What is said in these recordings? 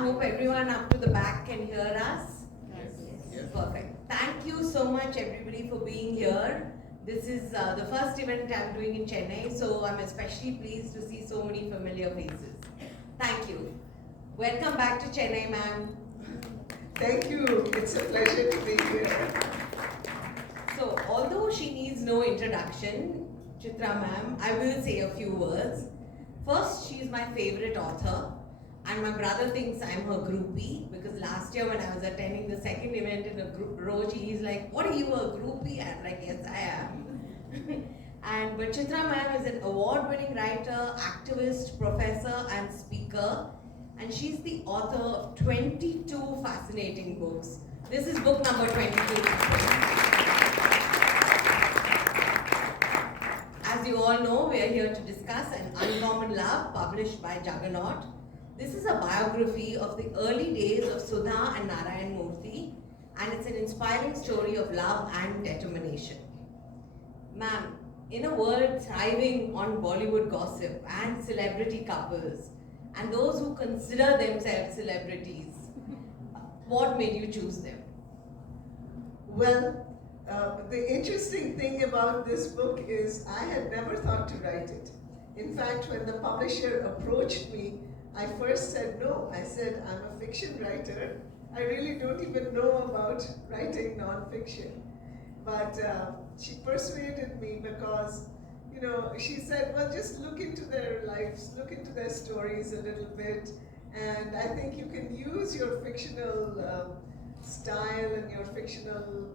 hope everyone up to the back can hear us. Yes. Perfect. Thank you so much everybody for being here. This is the first event I'm doing in Chennai, so I'm especially pleased to see so many familiar faces. Thank you. Welcome back to Chennai, ma'am. Thank you. It's a pleasure to be here. So, although she needs no introduction, Chitra ma'am, I will say a few words. First, she is my favorite author, and my brother thinks I'm her groupie because last year when I was attending the second event in a row, he's like, "What are you, a groupie?" I'm like, "Yes, I am." But Chitra ma'am is an award-winning writer, activist, professor, and speaker, and she's the author of 22 fascinating books. This is book number 22. As you all know, we are here to discuss An Uncommon Love, published by Juggernaut. This is a biography of the early days of Sudha and Narayan Murthy, and it's an inspiring story of love and determination. Ma'am, in a world thriving on Bollywood gossip and celebrity couples, and those who consider themselves celebrities, what made you choose them? Well, the interesting thing about this book is I had never thought to write it. In fact, when the publisher approached me, I first said no. I said, I'm a fiction writer. I really don't even know about writing non-fiction. But she persuaded me because, she said, well, just look into their lives, look into their stories a little bit, and I think you can use your fictional style and your fictional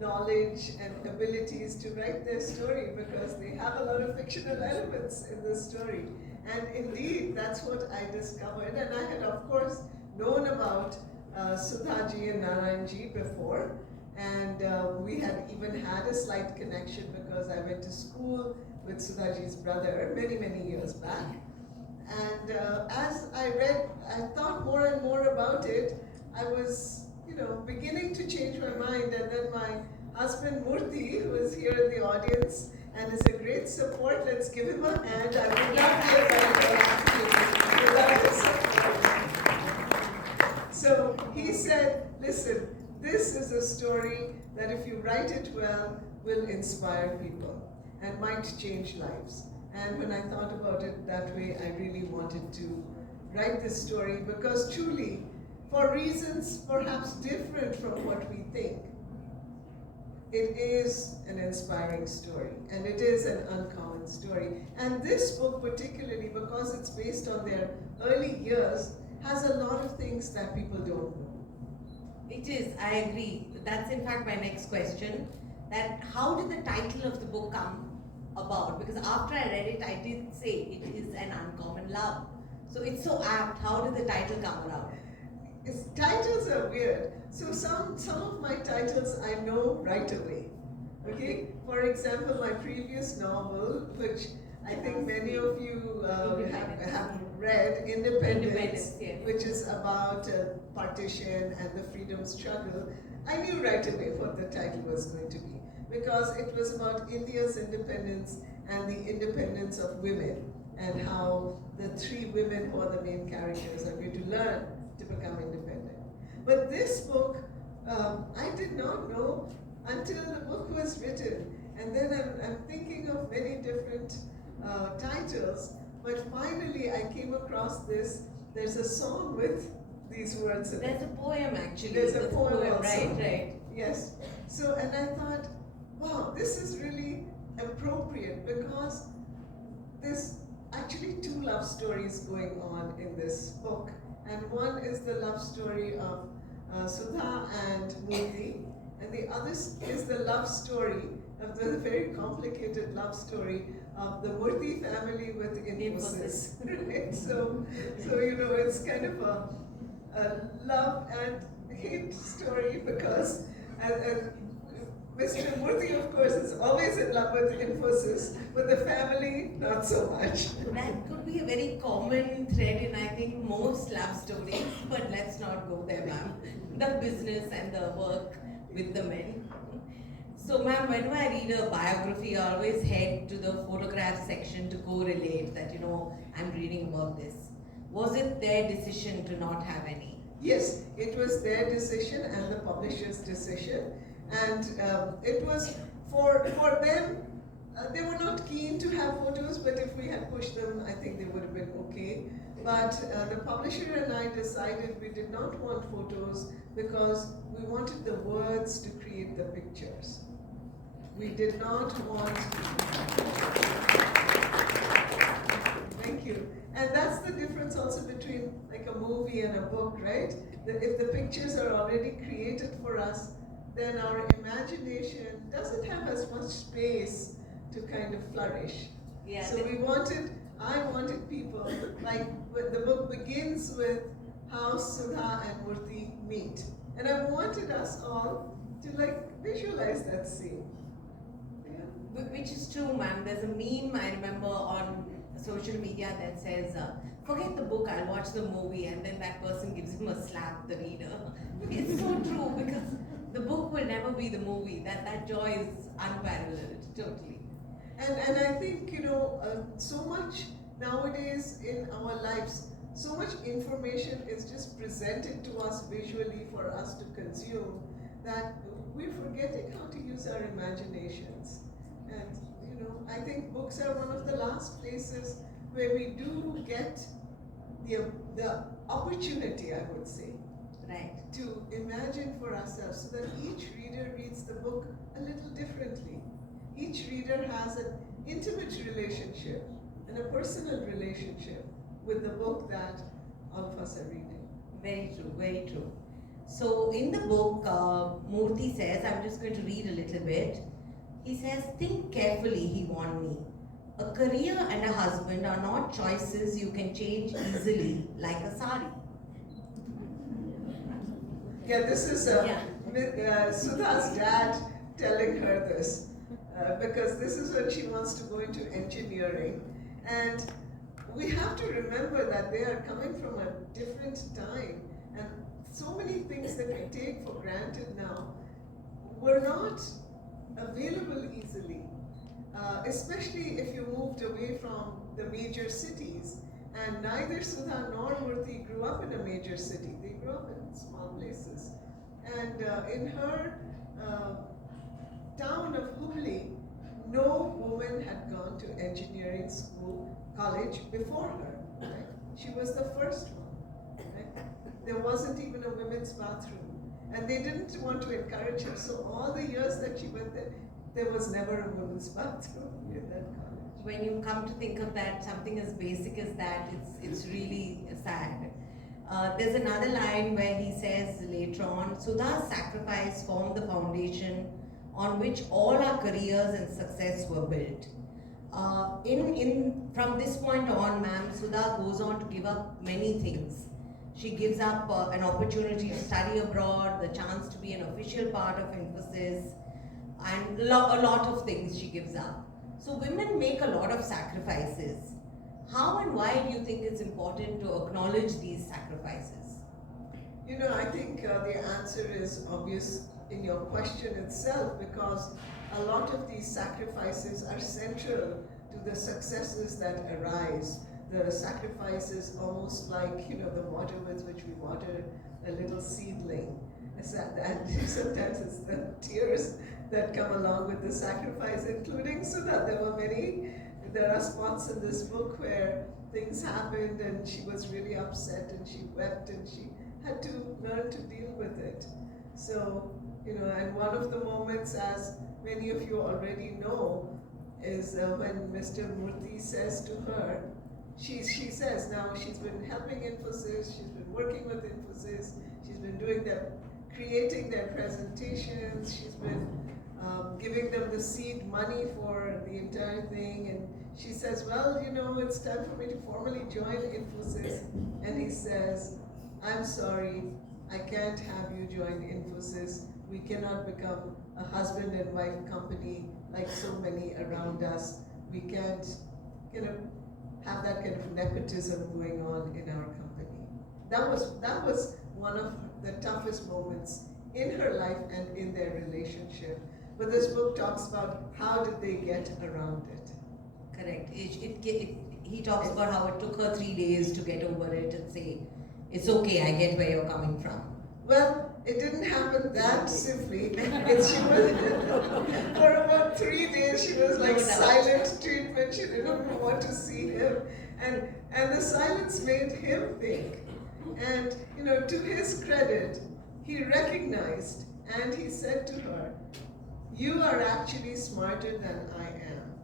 knowledge and abilities to write their story because they have a lot of fictional elements in the story. And indeed, that's what I discovered. And I had, of course, known about Sudhaji and Narayanji before. And we had even had a slight connection because I went to school with Sudhaji's brother many, many years back. And as I read, I thought more and more about it. I was beginning to change my mind, and then my husband Murthy, who is here in the audience and is a great support, let's give him a hand. I would love to support. So he said, listen, this is a story that if you write it well, will inspire people and might change lives. And when I thought about it that way, I really wanted to write this story because truly, for reasons perhaps different from what we think, it is an inspiring story, and it is an uncommon story. And this book particularly, because it's based on their early years, has a lot of things that people don't know. It is, I agree. That's in fact my next question, that how did the title of the book come about? Because after I read it, I did say it is an uncommon love. So it's so apt. How did the title come around? Titles are weird. So some of my titles I know right away. Okay? For example, my previous novel, which I think many of you have read, Independence, yes. Which is about partition and the freedom struggle. I knew right away what the title was going to be because it was about India's independence and the independence of women and how the three women who are the main characters are going to learn to become independent. But this book, I did not know until the book was written. And then I'm thinking of many different titles, but finally I came across this. There's a song with these words in it. There's a poem actually. There's a poem also. Right. Yes. So, and I thought, wow, this is really appropriate because there's actually two love stories going on in this book. And one is the love story of Sudha and Murthy, and the other is the love story of the very complicated love story of the Murthy family with Infosys. Right? So it's kind of a love and hate story because Mr. Murthy, of course, is always in love with Infosys, but the family, not so much. That could be a very common thread in, I think, most love stories, but let's not go there, ma'am. The business and the work with the men. So, ma'am, whenever I read a biography, I always head to the photograph section to correlate that, I'm reading about this. Was it their decision to not have any? Yes, it was their decision and the publisher's decision, and it was for them. They were not keen to have photos, but if we had pushed them, I think they would have been okay. But the publisher and I decided we did not want photos because we wanted the words to create the pictures. We did not want. Thank you. And that's the difference also between like a movie and a book, right? That if the pictures are already created for us, then our imagination doesn't have as much space to kind of flourish. Yeah. So I wanted people, like the book begins with how Sudha and Murthy meet. And I wanted us all to like visualize that scene. Yeah. Which is true, ma'am. There's a meme I remember on social media that says, forget the book, I'll watch the movie, and then that person gives him a slap, the reader. It's so true, because the book will never be the movie. That joy is unparalleled, totally. And I think, so much nowadays in our lives, so much information is just presented to us visually for us to consume that we're forgetting how to use our imaginations. And I think books are one of the last places where we do get the opportunity, I would say, right, to imagine for ourselves, so that each reader reads the book a little differently. Each reader has an intimate relationship and a personal relationship with the book that all of us are reading. Very true, very true. So in the book, Murthy says, I'm just going to read a little bit. He says, think carefully, he warned me. A career and a husband are not choices you can change easily, like a sari. Yeah, this is Sudha's dad telling her this. Because this is when she wants to go into engineering. And we have to remember that they are coming from a different time. And so many things that we take for granted now were not available easily. Especially if you moved away from the major cities. And neither Sudha nor Murthy grew up in a major city. They grew up in small places. And in her town of Hubli, no woman had gone to engineering college before her. Right? She was the first one. Right? There wasn't even a women's bathroom. And they didn't want to encourage her. So all the years that she went there was never a women's bathroom in that college. When you come to think of that, something as basic as that, it's really sad. There's another line where he says later on, Sudha's sacrifice formed the foundation on which all our careers and success were built. From this point on, ma'am, Sudha goes on to give up many things. She gives up an opportunity to study abroad, the chance to be an official part of Infosys, and a lot of things she gives up. So women make a lot of sacrifices. How and why do you think it's important to acknowledge these sacrifices? I think the answer is obvious in your question itself, because a lot of these sacrifices are central to the successes that arise. The sacrifices almost like, the water with which we water a little seedling. And sometimes it's the tears that come along with the sacrifice, including Sudha. There are spots in this book where things happened and she was really upset and she wept and she had to learn to deal with it. So, and one of the moments, as many of you already know, is when Mr. Murthy says to her, she says now she's been helping Infosys, she's been working with Infosys, she's been creating their presentations, she's been giving them the seed money for the entire thing, and she says, well, it's time for me to formally join Infosys. And he says, I'm sorry, I can't have you join Infosys. We cannot become a husband and wife company like so many around us. We can't have that kind of nepotism going on in our company. That was one of the toughest moments in her life and in their relationship. But this book talks about how did they get around it. Correct. he talks about how it took her 3 days to get over it and say, it's okay, I get where you're coming from. Well, it didn't happen that simply. She was, for about 3 days, she was like silent treatment. She didn't want to see him. And the silence made him think. And, to his credit, he recognized and he said to her, you are actually smarter than I am.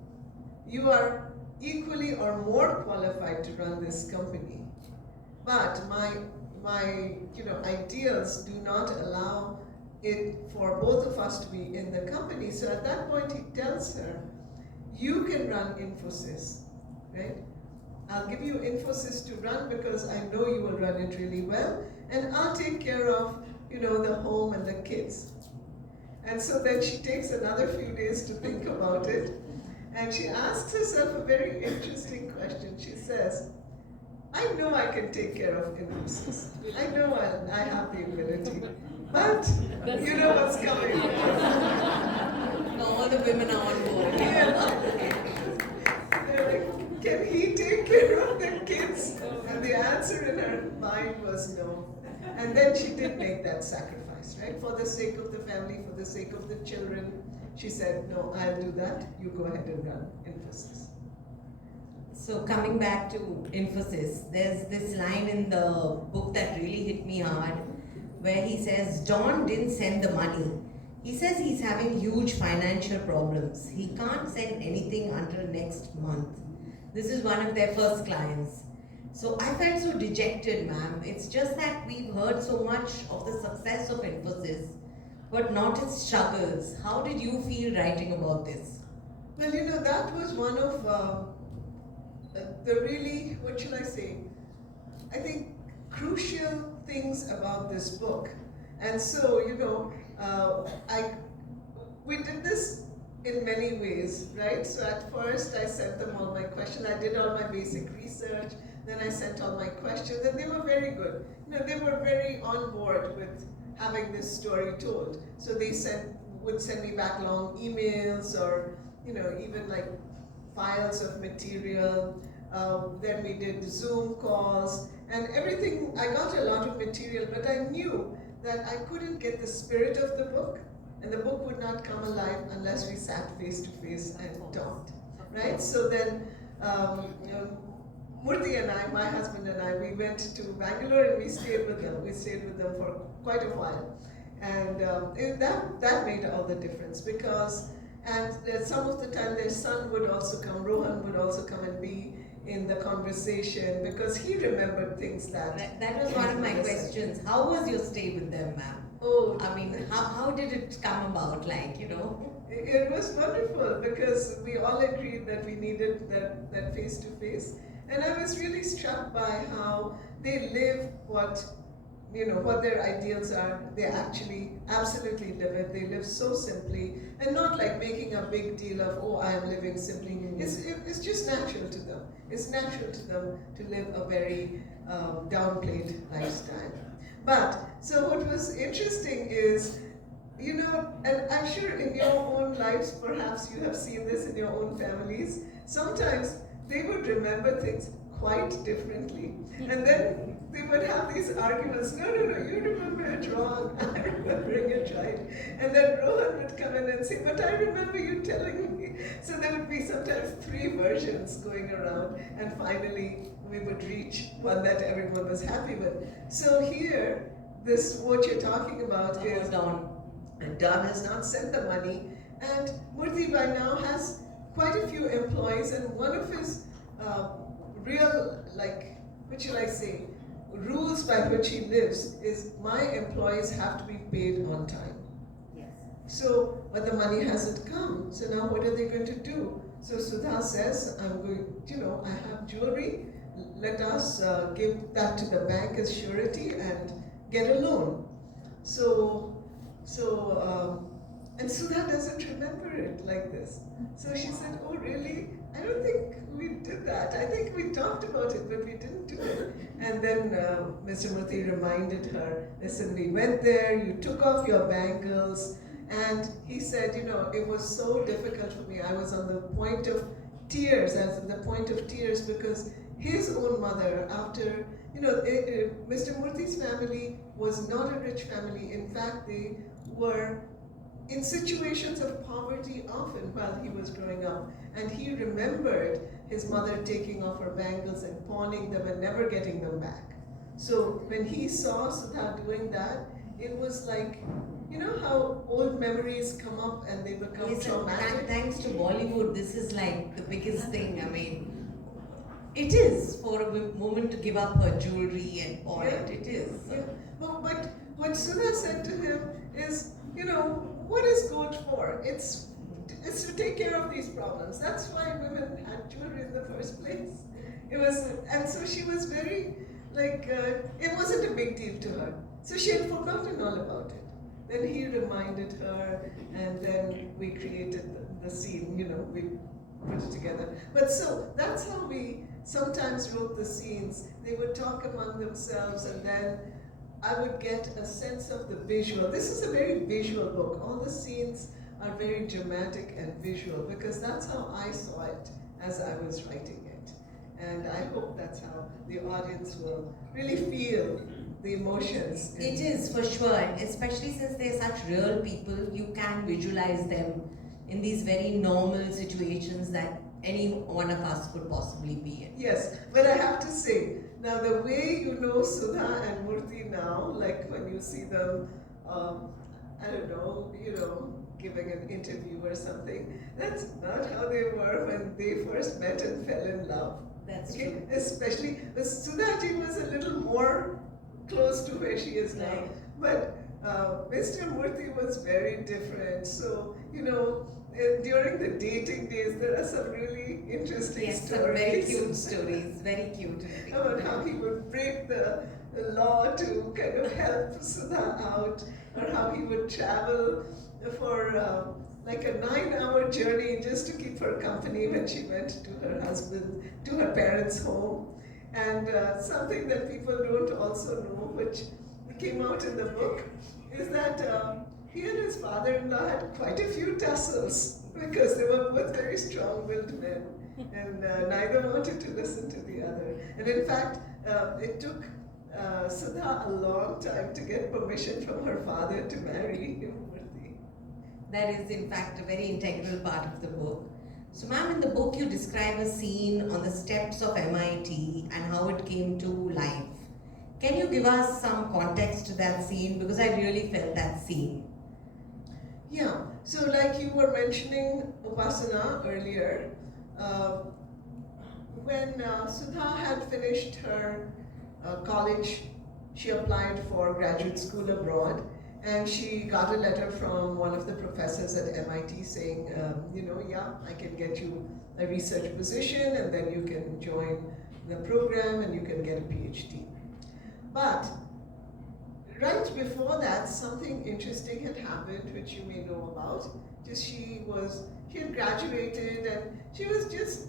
You are equally or more qualified to run this company. But my ideals do not allow it for both of us to be in the company. So at that point he tells her, you can run Infosys, right? I'll give you Infosys to run because I know you will run it really well, and I'll take care of, the home and the kids. And so then she takes another few days to think about it, and she asks herself a very interesting question. She says, I know I can take care of Infosys. I know I have the ability. But you know what's coming. All the women are on board. They're like, can he take care of the kids? And the answer in her mind was no. And then she did make that sacrifice, right? For the sake of the family, for the sake of the children, she said, no, I'll do that. You go ahead and run Infosys. So coming back to Infosys, there's this line in the book that really hit me hard, where he says, Don didn't send the money. He says he's having huge financial problems. He can't send anything until next month. This is one of their first clients. So I felt so dejected, ma'am. It's just that we've heard so much of the success of Infosys, but not its struggles. How did you feel writing about this? Well, that was one of the really, what should I say, I think crucial things about this book. And so, we did this in many ways, right? So at first I sent them all my questions. I did all my basic research. Then I sent all my questions, and they were very good. They were very on board with having this story told. So they would send me back long emails, or even like files of material. Then we did Zoom calls and everything. I got a lot of material, but I knew that I couldn't get the spirit of the book, and the book would not come alive unless we sat face to face and talked, right? So then, Murthy and I, my husband and I, we went to Bangalore and we stayed with them. We stayed with them for quite a while, and that made all the difference because, and some of the time their son would also come. Rohan would also come and be in the conversation because he remembered things that. That was one of my questions. How was your stay with them, ma'am? Oh, I mean, how did it come about? It was wonderful because we all agreed that we needed that face to face, and I was really struck by how they live what their ideals are. They actually absolutely live it. They live so simply, and not like making a big deal of, oh, I am living simply. It's just natural to them. It's natural to them to live a very downplayed lifestyle. But, so what was interesting is, and I'm sure in your own lives, perhaps you have seen this in your own families, sometimes they would remember things quite differently. And then they would have these arguments, no, you remember it wrong, I'm remembering it right. And then Rohan would come in and say, but I remember you telling me. So there would be sometimes 3 versions going around, and finally we would reach one that everyone was happy with. So here, what you're talking about is Don. And Don has not sent the money, and Murthy by now has quite a few employees, and one of his real, what should I say, rules by which he lives is my employees have to be paid on time. Yes. So, but the money hasn't come. So now what are they going to do? So Sudha says, I'm going, I have jewelry. Let us give that to the bank as surety and get a loan. And Sudha doesn't remember it like this. So she said, oh really? I don't think we did that. I think we talked about it, but we didn't do it. And then Mr. Murthy reminded her, listen, we went there, you took off your bangles, and he said, it was so difficult for me. I was on the point of tears, as the point of tears, because his own mother, after, Mr. Murthy's family was not a rich family. In fact, they were in situations of poverty often while he was growing up. And he remembered his mother taking off her bangles and pawning them and never getting them back. So when he saw Sudha doing that, it was like, you know how old memories come up and they become traumatic? Thanks to Bollywood, this is like the biggest thing. I mean, it is for a woman to give up her jewelry and pawn it. It is. Yeah. Well, but what Sudha said to him is, what is gold for? It's to take care of these problems. That's why women had jewelry in the first place. And so she was very, it wasn't a big deal to her. So she had forgotten all about it. Then he reminded her, and then we created the scene, we put it together. But so that's how we sometimes wrote the scenes. They would talk among themselves, and then I would get a sense of the visual. This is a very visual book. All the scenes are very dramatic and visual, because that's how I saw it as I was writing it. And I hope that's how the audience will really feel the emotions. It is, for sure, and especially since they're such real people, you can visualize them in these very normal situations that any one of us could possibly be in. Yes, but I have to say, now the way you know Sudha and Murthy now, like when you see them, I don't know, giving an interview or something, that's not how they were when they first met and fell in love. That's true. Especially, Sudhaji was a little more close to where she is now. Right. But Mr. Murthy was very different. So, during the dating days, there are some really interesting stories. Some very cute stories, very cute. About how he would break the law to kind of help Sudha out, or how he would travel for like a 9-hour journey just to keep her company when she went to her parents' home. And something that people don't also know, which came out in the book, is that he and his father-in-law had quite a few tussles, because they were both very strong-willed men, and neither wanted to listen to the other. And in fact, it took Sudha a long time to get permission from her father to marry Murthy. That is, in fact, a very integral part of the book. So, ma'am, in the book you describe a scene on the steps of MIT and how it came to life. Can you give us some context to that scene? Because I really felt that scene. Yeah, so like you were mentioning Upasana earlier, when Sudha had finished her college, she applied for graduate school abroad, and she got a letter from one of the professors at MIT saying, yeah, I can get you a research position, and then you can join the program and you can get a PhD. But right before that, something interesting had happened, which you may know about. She had graduated, and she was just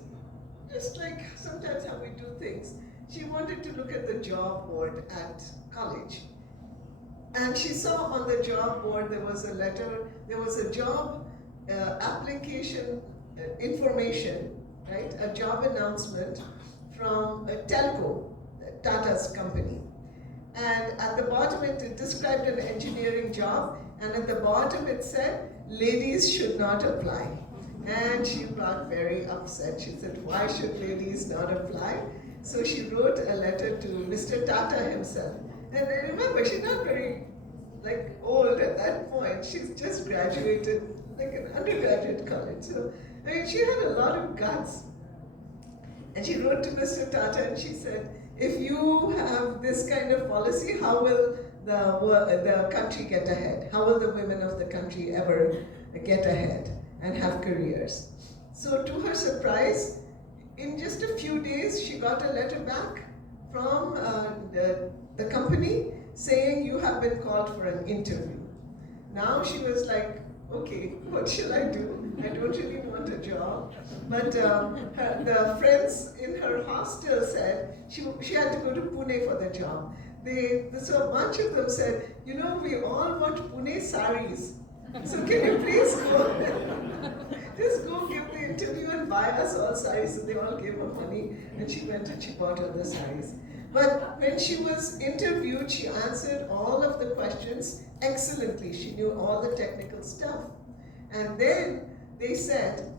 like sometimes how we do things. She wanted to look at the job board at college. And she saw on the job board there was a letter, there was a job application information, right? A job announcement from a telco, Tata's company. And at the bottom it described an engineering job, and at the bottom it said, ladies should not apply. And she got very upset. She said, why should ladies not apply? So she wrote a letter to Mr. Tata himself. And remember, she's not very old at that point. She's just graduated, like an undergraduate college. So she had a lot of guts. And she wrote to Mr. Tata and she said, if you have this kind of policy, how will the country get ahead? How will the women of the country ever get ahead and have careers? So to her surprise, in just a few days, she got a letter back from the company saying, you have been called for an interview. Now she was like, okay, what shall I do? I don't really want a job. But the friends in her hostel said she had to go to Pune for the job. So a bunch of them said, we all want Pune saris. So can you please go, just go give the interview and buy us all saris. So they all gave her money and she went and she bought all the saris. But when she was interviewed, she answered all of the questions excellently. She knew all the technical stuff. And then they said,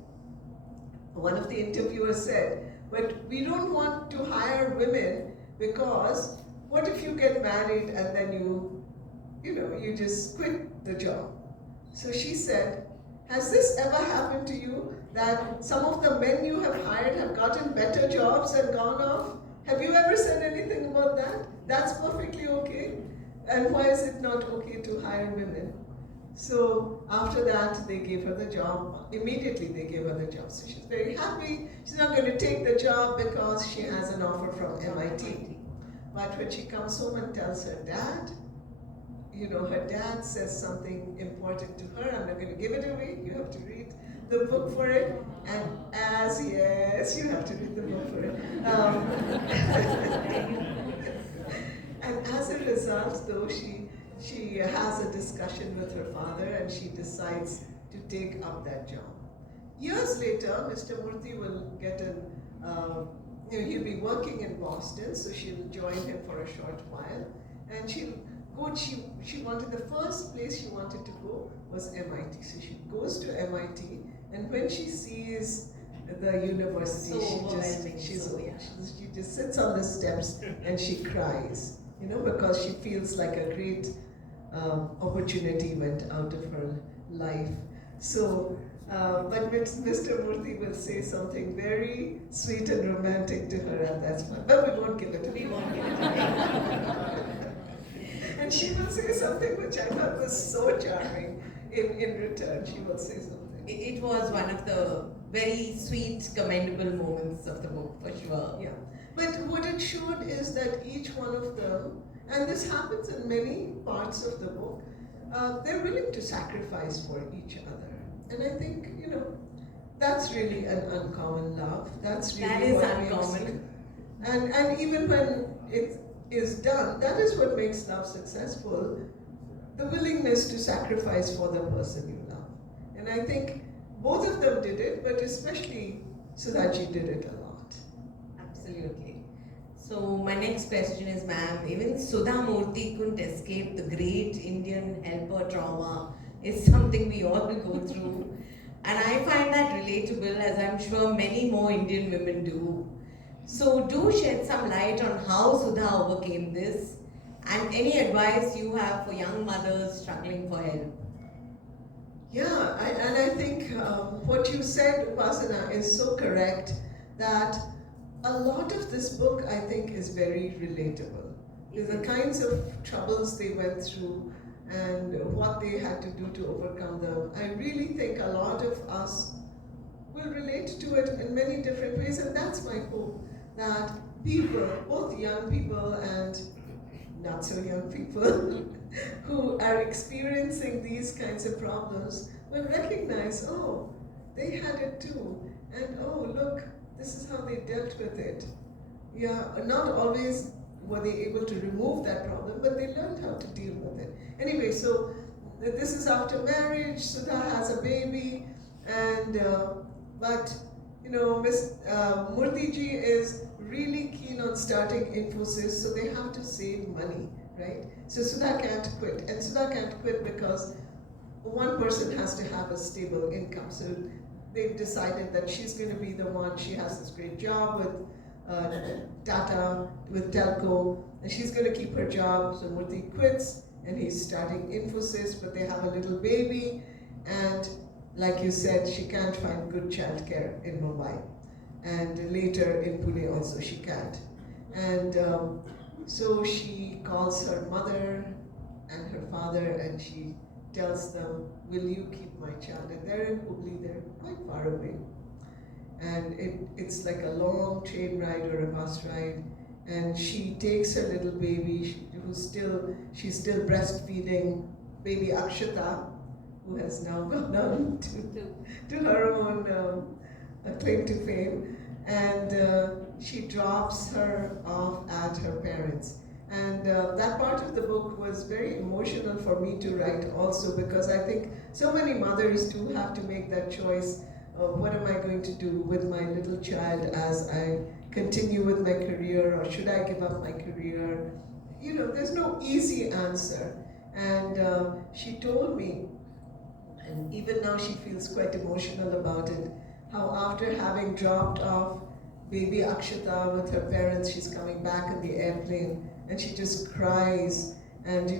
one of the interviewers said, but we don't want to hire women because what if you get married and then you just quit the job? So she said, has this ever happened to you that some of the men you have hired have gotten better jobs and gone off? Have you ever said anything about that? That's perfectly okay. And why is it not okay to hire women? So after that, they gave her the job. Immediately they gave her the job. So she's very happy. She's not going to take the job because she has an offer from MIT. But when she comes home and tells her dad, her dad says something important to her. I'm not going to give it away. You have to read the book for it. And yes, you have to read the book for it. And as a result, though, she has a discussion with her father and she decides to take up that job. Years later, Mr. Murthy will get he'll be working in Boston, so she'll join him for a short while. And she wanted, the first place she wanted to go was MIT. So she goes to MIT, and when she sees the university, she just sits on the steps and she cries, because she feels like a great opportunity went out of her life. So, but Mr. Murthy will say something very sweet and romantic to her at that point. But we won't give it away. And she will say something which I thought was so charming. In return, she will say something. It was one of the very sweet, commendable moments of the book, for sure. Yeah. But what it showed is that each one of them, and this happens in many parts of the book, they're willing to sacrifice for each other. And I think, that's really an uncommon love. That's really that is uncommon. And even when it is done, that is what makes love successful, the willingness to sacrifice for the person you love. And I think both of them did it, but especially Sudhaji did it a lot. Absolutely. So my next question is, ma'am, even Sudha Murthy couldn't escape the great Indian helper trauma. It's something we all go through. And I find that relatable, as I'm sure many more Indian women do. So do shed some light on how Sudha overcame this, and any advice you have for young mothers struggling for help. Yeah, and I think what you said, Upasana, is so correct, that a lot of this book, I think, is very relatable. The kinds of troubles they went through and what they had to do to overcome them. I really think a lot of us will relate to it in many different ways, and that's my hope, that people, both young people and not so young people, who are experiencing these kinds of problems will recognize, oh, they had it too, and oh, look, this is how they dealt with it. Yeah, not always were they able to remove that problem, but they learned how to deal with it. Anyway, so this is after marriage, Sudha has a baby, and but Miss Murthy ji is really keen on starting Infosys, so they have to save money, right? So Sudha can't quit, and Sudha can't quit because one person has to have a stable income. So they've decided that she's going to be the one. She has this great job with Tata, with Telco, and she's going to keep her job. So Murthy quits, and he's starting Infosys, but they have a little baby, and like you said, she can't find good childcare in Mumbai, and later in Pune also she can't. And so she calls her mother and her father, and she tells them, will you keep my child? And they're in Hubli, they're quite far away. And it's like a long train ride or a bus ride, and she takes her little baby, she's still breastfeeding baby Akshata, who has now gone on to her own claim to fame, and she drops her off at her parents. And that part of the book was very emotional for me to write also, because I think so many mothers do have to make that choice what am I going to do with my little child as I continue with my career, or should I give up my career? You know, there's no easy answer. And she told me, and even now she feels quite emotional about it, how after having dropped off baby Akshata with her parents, she's coming back in the airplane and she just cries. And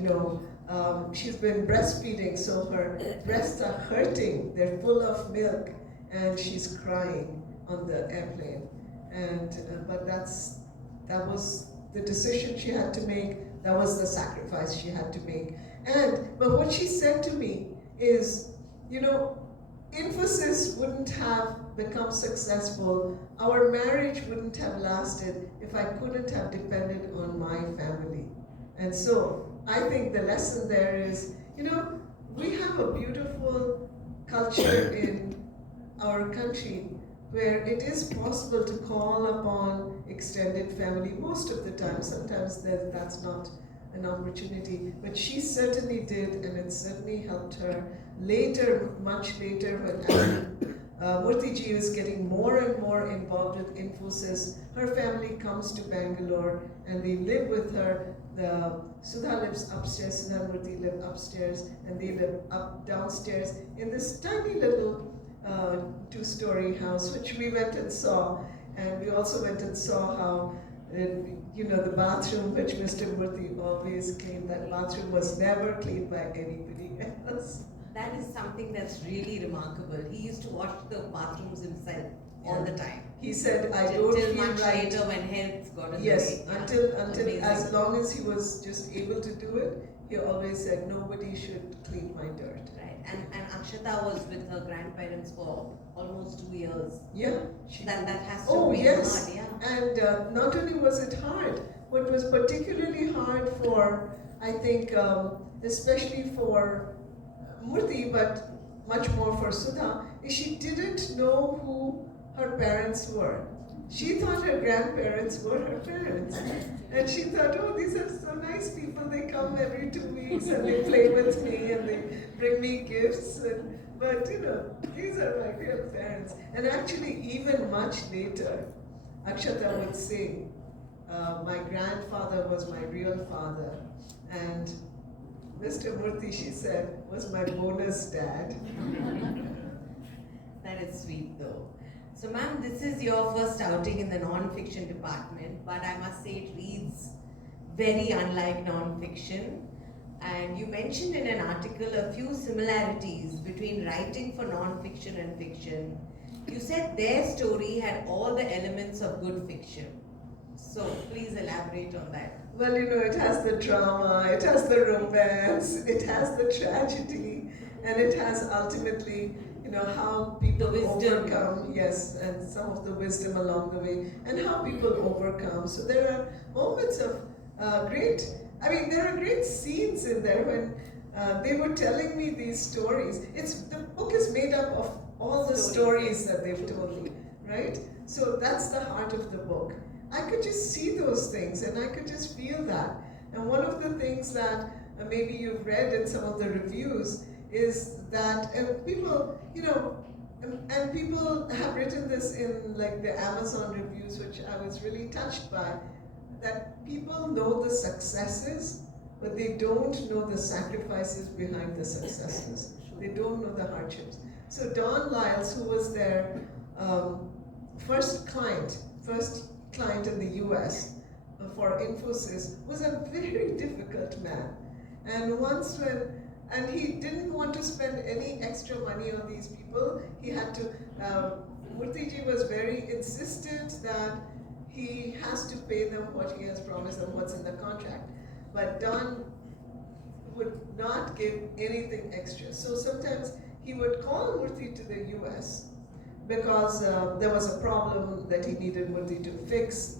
she's been breastfeeding, so her breasts are hurting, they're full of milk, and she's crying on the airplane. And but that was the decision she had to make, that was the sacrifice she had to make. But what she said to me is, Infosys wouldn't have become successful, our marriage wouldn't have lasted if I couldn't have depended on my family. And so I think the lesson there is, we have a beautiful culture in our country where it is possible to call upon extended family most of the time. Sometimes that's not an opportunity, but she certainly did, and it certainly helped her. Later, much later, when Murthy is getting more and more involved with Infosys, her family comes to Bangalore and they live with her. Sudha lives upstairs, Sudha and Murthy live upstairs, and they live downstairs in this tiny little two-story house, which we went and saw. And we also went and saw how, the bathroom, which Mr. Murthy always cleaned, that bathroom was never cleaned by anybody else. That is something that's really remarkable. He used to wash the bathrooms himself all the time. He said, I don't Till feel much right. later when health got in Yes, the way. until as long as he was just able to do it, he always said, nobody should clean my dirt. Right, and Akshata was with her grandparents for almost 2 years. Yeah. That has to be hard, yeah. And not only was it hard, what was particularly hard for, I think, especially for Murthy, but much more for Sudha, is she didn't know who her parents were. She thought her grandparents were her parents. And she thought, oh, these are so nice people. They come every 2 weeks and they play with me and they bring me gifts. But these are my real parents. And actually, even much later, Akshata would say, my grandfather was my real father. And Mr. Murthy, she said, was my bonus dad. That is sweet though. So ma'am, this is your first outing in the non-fiction department, but I must say it reads very unlike non-fiction. And you mentioned in an article a few similarities between writing for non-fiction and fiction. You said their story had all the elements of good fiction. So please elaborate on that. Well, it has the drama, it has the romance, it has the tragedy, and it has ultimately, how people overcome, yes, and some of the wisdom along the way, and how people overcome. So there are moments of there are great scenes in there when they were telling me these stories. The book is made up of all the stories that they've told me, right? So that's the heart of the book. I could just see those things and I could just feel that. And one of the things that maybe you've read in some of the reviews is that people, and people have written this in like the Amazon reviews, which I was really touched by, that people know the successes, but they don't know the sacrifices behind the successes. They don't know the hardships. So Don Lyles, who was their first client in the US for Infosys, was a very difficult man. And he didn't want to spend any extra money on these people. He had to, Murthy was very insistent that he has to pay them what he has promised them, what's in the contract. But Don would not give anything extra. So sometimes he would call Murthy to the US because there was a problem that he needed Murthy to fix,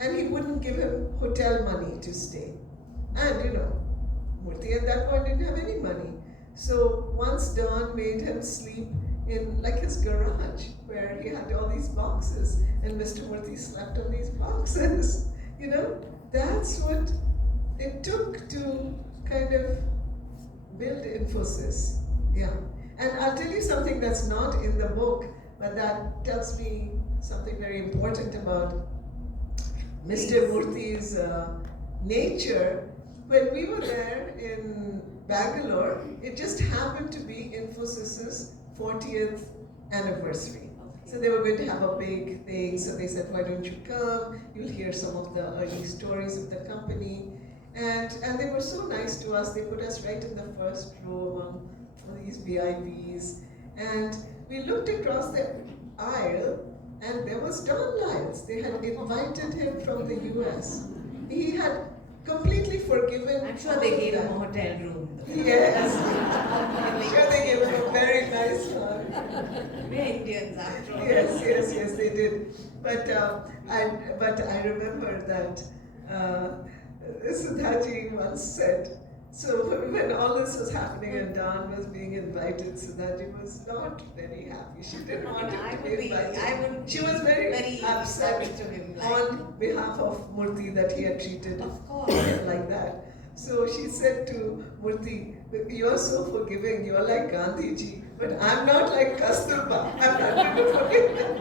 and he wouldn't give him hotel money to stay. And Murthy at that point didn't have any money. So once Don made him sleep in like his garage where he had all these boxes, and Mr. Murthy slept on these boxes. That's what it took to kind of build Infosys. Yeah. And I'll tell you something that's not in the book, but that tells me something very important about Mr. Murthy's nature. When we were there in Bangalore, it just happened to be Infosys's 40th anniversary. So they were going to have a big thing, so they said, why don't you come? You'll hear some of the early stories of the company. And they were so nice to us. They put us right in the first row among all these VIPs. And we looked across the aisle, and there was Don Lyles. They had invited him from the US. He had completely forgiven. I'm sure they gave him a hotel room. Yes. I'm sure they gave him a very nice one. We're Indians after all. Yes, they did. But I remember that Sudhaji once said, so when all this was happening and Don was being invited, Sudhaji was not very happy. She didn't want him to be invited. She was very upset to him, on behalf of Murthy that he had treated like that. So she said to Murthy, you're so forgiving, you're like Gandhiji, but I'm not like Kasturba. I'm not going to forgive him.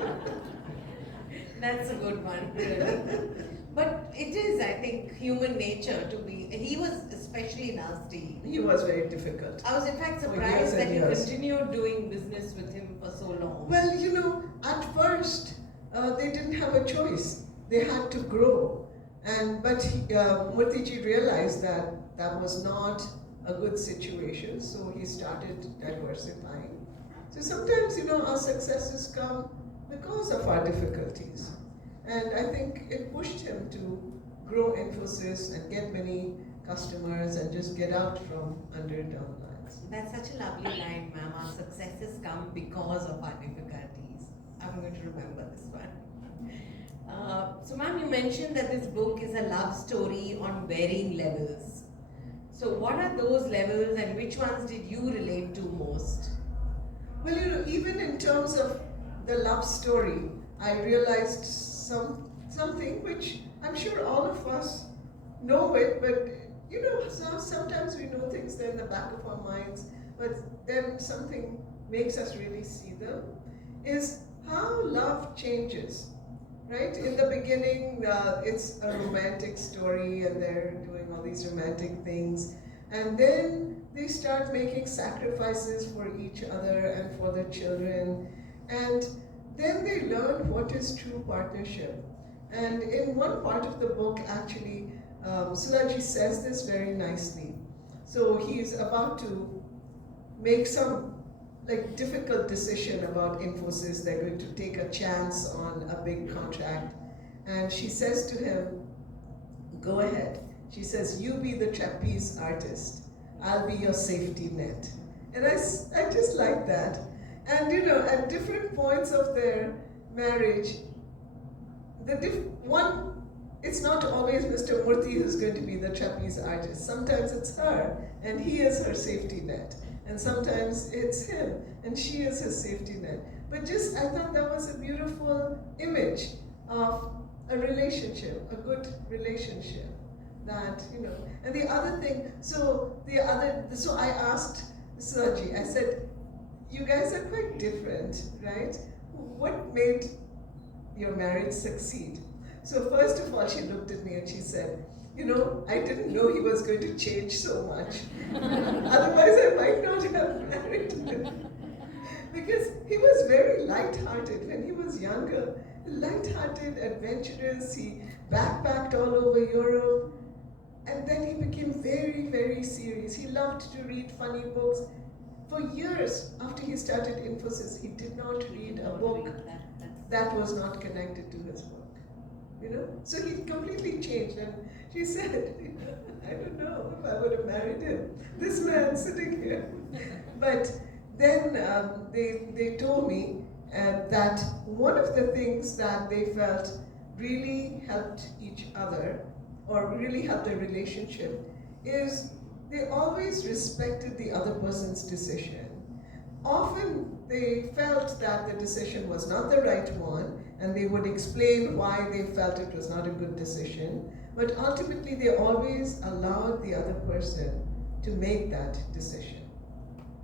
That's a good one, really. But it is, I think, human nature to be. He was especially nasty. He was very difficult. I was in fact surprised that you continued doing business with him for so long. Well, you know, at first they didn't have a choice. They had to grow. But Murthyji realized that that was not a good situation, so he started diversifying. So sometimes, you know, our successes come because of our difficulties. And I think it pushed him to grow Infosys and get many customers and just get out from under Don Lyles. That's such a lovely line, ma'am. Our successes come because of our difficulties. I'm going to remember this one. So ma'am, you mentioned that this book is a love story on varying levels. So what are those levels and which ones did you relate to most? Well, you know, even in terms of the love story, I realized something which I'm sure all of us know it, but you know, sometimes we know things, they're in the back of our minds, but then something makes us really see them, is how love changes, right? In the beginning, it's a romantic story and they're doing all these romantic things, and then they start making sacrifices for each other and for their children, and then they learn what is true partnership. And in one part of the book, actually, Sulaji says this very nicely. So he's about to make some difficult decision about Infosys. They're going to take a chance on a big contract. And she says to him, go ahead. She says, you be the trapeze artist. I'll be your safety net. And I just like that. And you know, at different points of their marriage, it's not always Mr. Murthy who's going to be the trapeze artist. Sometimes it's her, and he is her safety net. And sometimes it's him, and she is his safety net. But I thought that was a beautiful image of a relationship, a good relationship. That, you know, and the other thing, so I asked Saji, I said, you guys are quite different, right? What made your marriage succeed? So first of all, she looked at me and she said, you know, I didn't know he was going to change so much. Otherwise, I might not have married him. Because he was very light-hearted when he was younger. Light-hearted, adventurous, he backpacked all over Europe. And then he became very, very serious. He loved to read funny books. For years after he started Infosys, he did not read a book that was not connected to his work. You know? So he completely changed. And she said, I don't know if I would have married him. This man sitting here. But then they told me that one of the things that they felt really helped each other, or really helped their relationship, is they always respected the other person's decision. Often they felt that the decision was not the right one, and they would explain why they felt it was not a good decision, but ultimately they always allowed the other person to make that decision.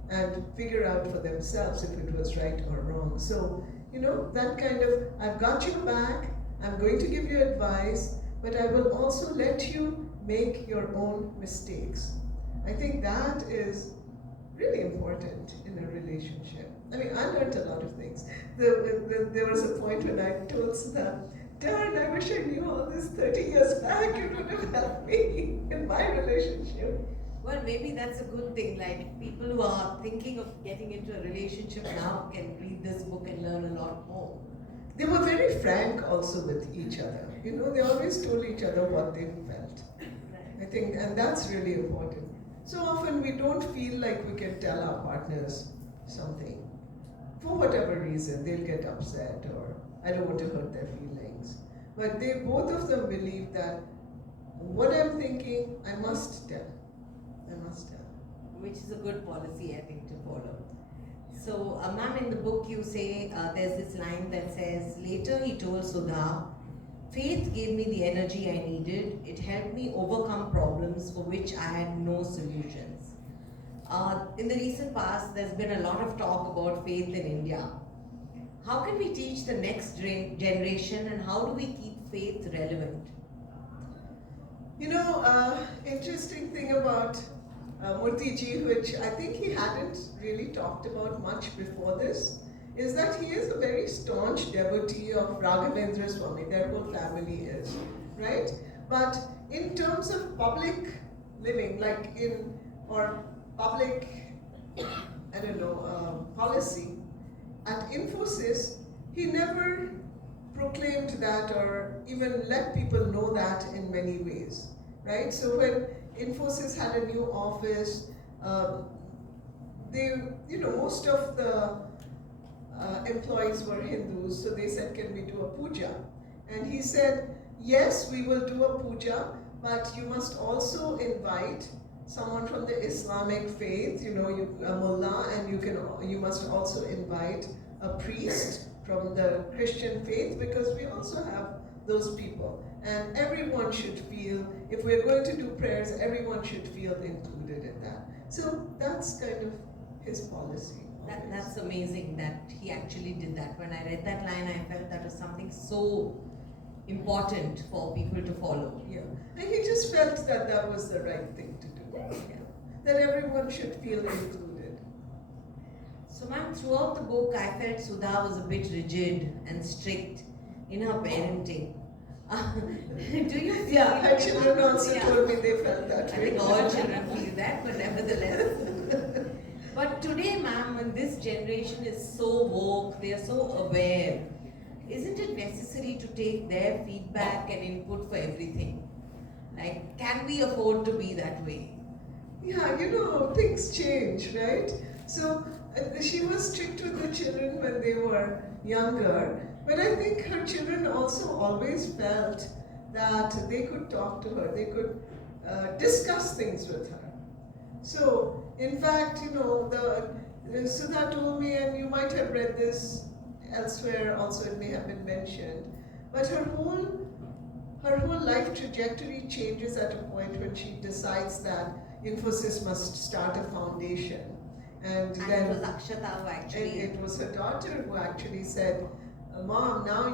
and figure out for themselves if it was right or wrong. So, that kind of, I've got your back, I'm going to give you advice, but I will also let you make your own mistakes. I think that is really important in a relationship. I mean, I learned a lot of things. There was a point when I told Sudha, darn, I wish I knew all this 30 years back. It would have helped me in my relationship. Well, maybe that's a good thing. Like, people who are thinking of getting into a relationship now can read this book and learn a lot more. They were very frank also with each other. They always told each other what they felt. I think, and that's really important. So often we don't feel like we can tell our partners something. For whatever reason, they'll get upset or I don't want to hurt their feelings. But both of them believe that what I'm thinking, I must tell. I must tell. Which is a good policy, I think, to follow. So, ma'am, in the book you say, there's this line that says, later he told Sudha, faith gave me the energy I needed. It helped me overcome problems for which I had no solutions. In the recent past, there's been a lot of talk about faith in India. How can we teach the next generation, and how do we keep faith relevant? Interesting thing about Murthy ji, which I think he hadn't really talked about much before this, is that he is a very staunch devotee of Raghavendra Swami. Their whole family is, right? But in terms of public living, or public, policy, at Infosys, he never proclaimed that or even let people know that in many ways, right? So when Infosys had a new office, most of the employees were Hindus, so they said, can we do a puja? And he said, yes, we will do a puja, but you must also invite someone from the Islamic faith, a mullah, and you must also invite a priest from the Christian faith, because we also have those people. And everyone should feel, if we're going to do prayers, everyone should feel included in that. So that's kind of his policy. That's amazing that he actually did that. When I read that line, I felt that was something so important for people to follow. Yeah, and he just felt that that was the right thing to do. Yeah. That everyone should feel included. So ma'am, throughout the book, I felt Sudha was a bit rigid and strict in her parenting. Do you feel? Yeah, her children also told me they felt that way. I think all children feel that, but nevertheless. But today, ma'am, when this generation is so woke, they are so aware, isn't it necessary to take their feedback and input for everything? Like, can we afford to be that way? Yeah, things change, right? So she was strict with the children when they were younger, but I think her children also always felt that they could talk to her, they could discuss things with her. So, in fact, Sudha told me, and you might have read this elsewhere also, it may have been mentioned, but her whole life trajectory changes at a point when she decides that Infosys must start a foundation. And then it was Akshata who actually... It was her daughter who actually said, Mom, now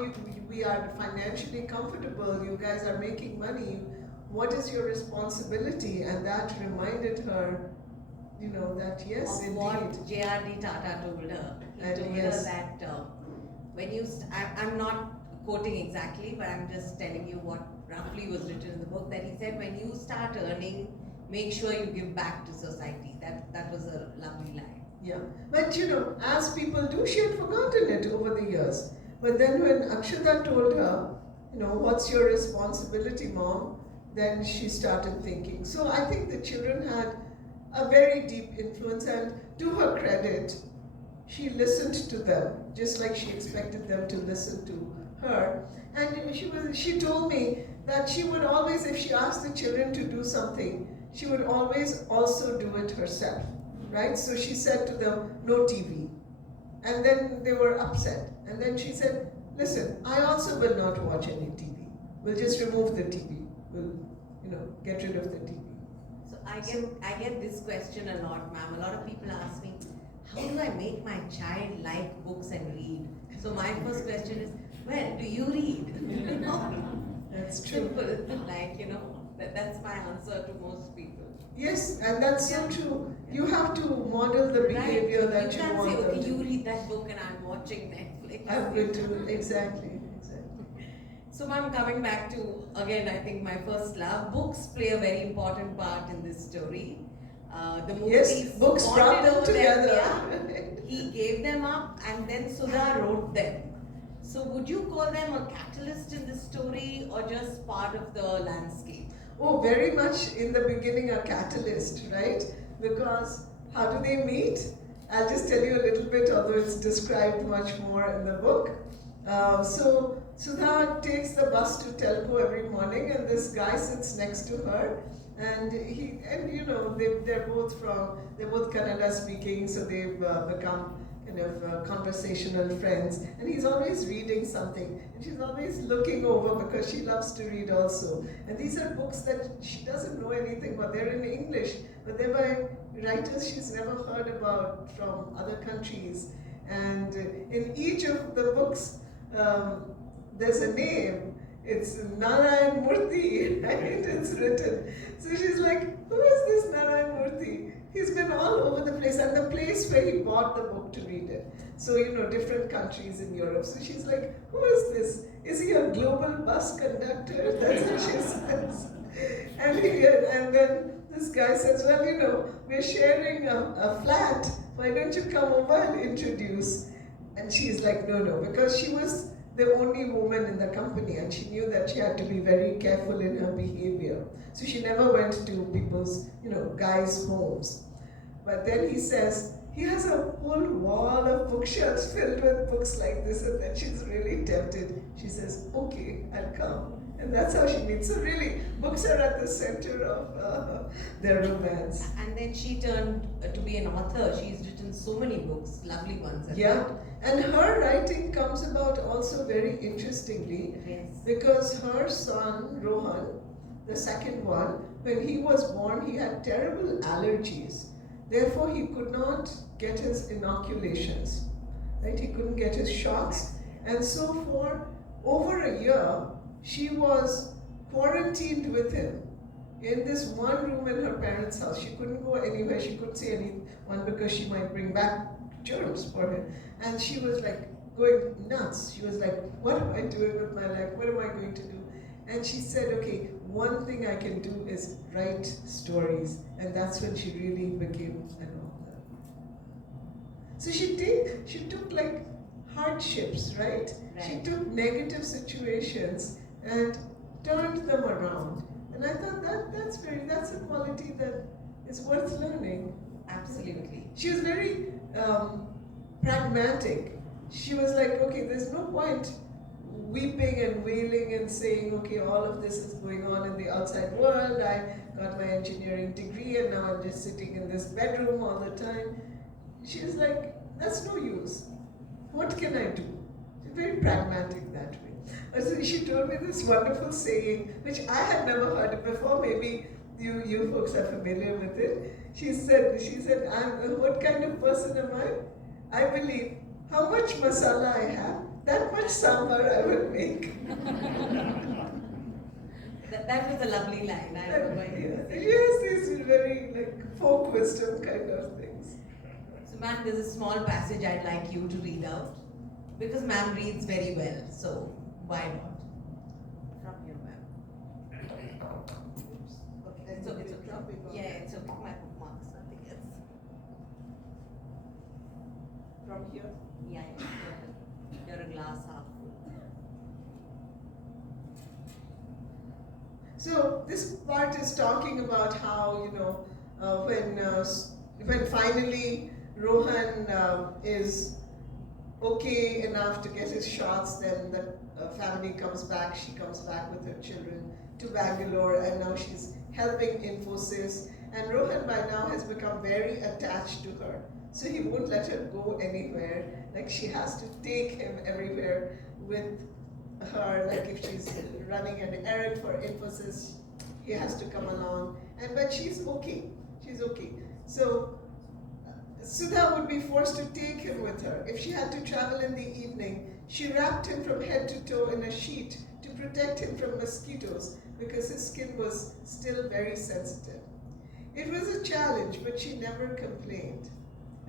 we are financially comfortable, you guys are making money, what is your responsibility? And that reminded her, that yes, of indeed. what J.R.D. Tata told her. He told her that when you... I'm not quoting exactly, but I'm just telling you what roughly was written in the book, that he said, when you start earning, make sure you give back to society. That was a lovely line. Yeah, but as people do, she had forgotten it over the years. But then when Akshata told her, what's your responsibility, Mom? Then she started thinking. So I think the children had a very deep influence, and to her credit, she listened to them, just like she expected them to listen to her. And she told me that she would always, if she asked the children to do something, she would always also do it herself, right? So she said to them, no TV. And then they were upset. And then she said, listen, I also will not watch any TV. We'll just remove the TV. We'll, get rid of the TV. So I get this question a lot, ma'am. A lot of people ask me, how do I make my child like books and read? So my first question is, well, do you read? That's true. Simple, like, that's my answer to most people. Yes, and that's so true. You have to model the behavior that you can't want say, them okay, to. you read that book and I'm watching Netflix. I'm going to, exactly. So I'm coming back to, again, I think my first love. Books play a very important part in this story. The movies Yes, books brought them together. He gave them up and then Sudha wrote them. So would you call them a catalyst in this story or just part of the landscape? Oh, very much in the beginning a catalyst, right? Because how do they meet? I'll just tell you a little bit, although it's described much more in the book. So Sudha takes the bus to Telco every morning, and this guy sits next to her, and they're both Kannada speaking, so they've become kind of conversational friends. And he's always reading something, and she's always looking over because she loves to read also. And these are books that she doesn't know anything, but they're in English, but they're by writers she's never heard about from other countries. And in each of the books, there's a name. It's Narayan Murthy, right? It's written. So she's like, who is this Narayan Murthy? He's been all over the place, and the place where he bought the book to read it. So, different countries in Europe. So she's like, who is this? Is he a global bus conductor? That's what she says. And then this guy says, well, we're sharing a flat. Why don't you come over and introduce? And she's like, no, because she was the only woman in the company, and she knew that she had to be very careful in her behavior. So she never went to people's, guys' homes. But then he says, he has a whole wall of bookshelves filled with books like this, and then she's really tempted. She says, okay, I'll come. And that's how she meets. So really, books are at the center of their romance. And then she turned to be an author. She's written so many books, lovely ones. Yeah, and her writing comes about also very interestingly, because her son, Rohan, the second one, when he was born, he had terrible allergies. Therefore, he could not get his inoculations, right? He couldn't get his shots. And so for over a year, she was quarantined with him in this one room in her parents' house. She couldn't go anywhere. She couldn't see anyone because she might bring back germs for him. And she was like going nuts. She was like, what am I doing with my life? What am I going to do? And she said, okay, one thing I can do is write stories. And that's when she really became an author. So she took like hardships, right? She took negative situations and turned them around. And I thought that's a quality that is worth learning. Absolutely. She was very pragmatic. She was like, okay, there's no point weeping and wailing and saying, okay, all of this is going on in the outside world. I got my engineering degree and now I'm just sitting in this bedroom all the time. She was like, that's no use. What can I do? She's very pragmatic that way. So she told me this wonderful saying, which I had never heard it before. Maybe you folks are familiar with it. She said, what kind of person am I? I believe how much masala I have, that much sambar I will make. that was a lovely line. I remember. Yes, these very folk wisdom kind of things. So ma'am, there's a small passage I'd like you to read out. Because ma'am reads very well, so why not? From here, ma'am. Okay, it's okay. Yeah, it's okay. My bookmarks, nothing else. From here? Yeah. You're a glass half full. So this part is talking about how, when finally Rohan is okay enough to get his shots, then the family comes back. She comes back with her children to Bangalore, and now she's helping Infosys. And Rohan by now has become very attached to her. So he won't let her go anywhere. Like, she has to take him everywhere with her. Like, if she's running an errand for Infosys, he has to come along. But she's okay. She's okay. So Sudha would be forced to take him with her. If she had to travel in the evening, she wrapped him from head to toe in a sheet to protect him from mosquitoes because his skin was still very sensitive. It was a challenge, but she never complained.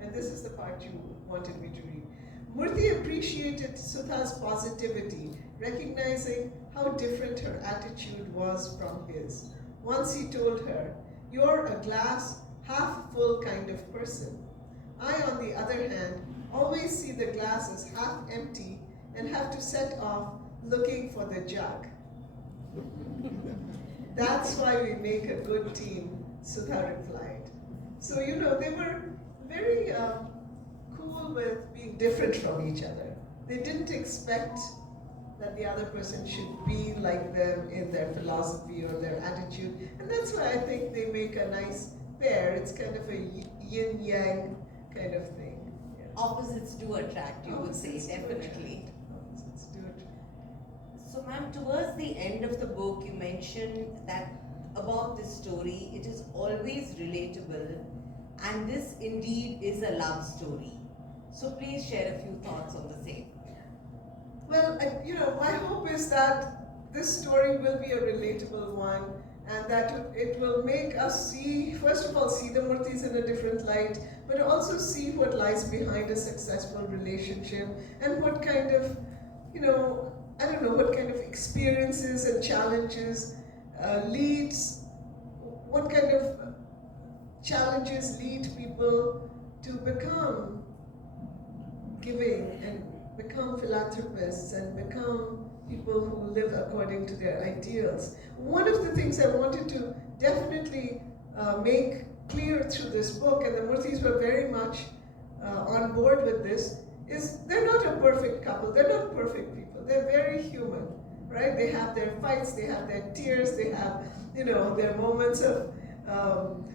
And this is the part you wanted me to read. Murthy appreciated Sudha's positivity, recognizing how different her attitude was from his. Once he told her, "You're a glass half full kind of person. I, on the other hand, always see the glass as half empty and have to set off looking for the jug." "That's why we make a good team," Sudha replied. So, they were very cool with being different from each other. They didn't expect that the other person should be like them in their philosophy or their attitude. And that's why I think they make a nice pair. It's kind of a yin-yang kind of thing. Yeah. Opposites do attract, you would say, Opposites do definitely. attract. Opposites do attract. So, ma'am, towards the end of the book, you mentioned that about this story, it is always relatable, and this indeed is a love story. So, please share a few thoughts on the same. Well, my hope is that this story will be a relatable one, and that it will make us see, first of all, see the Murthis in a different light, but also see what lies behind a successful relationship and what kind of, I don't know, what kind of experiences and challenges what kind of challenges lead people to become giving and become philanthropists and become people who live according to their ideals. One of the things I wanted to definitely make clear through this book, and the Murthis were very much on board with this, is they're not a perfect couple, they're not perfect people, they're very human, right? They have their fights, they have their tears, they have, their moments of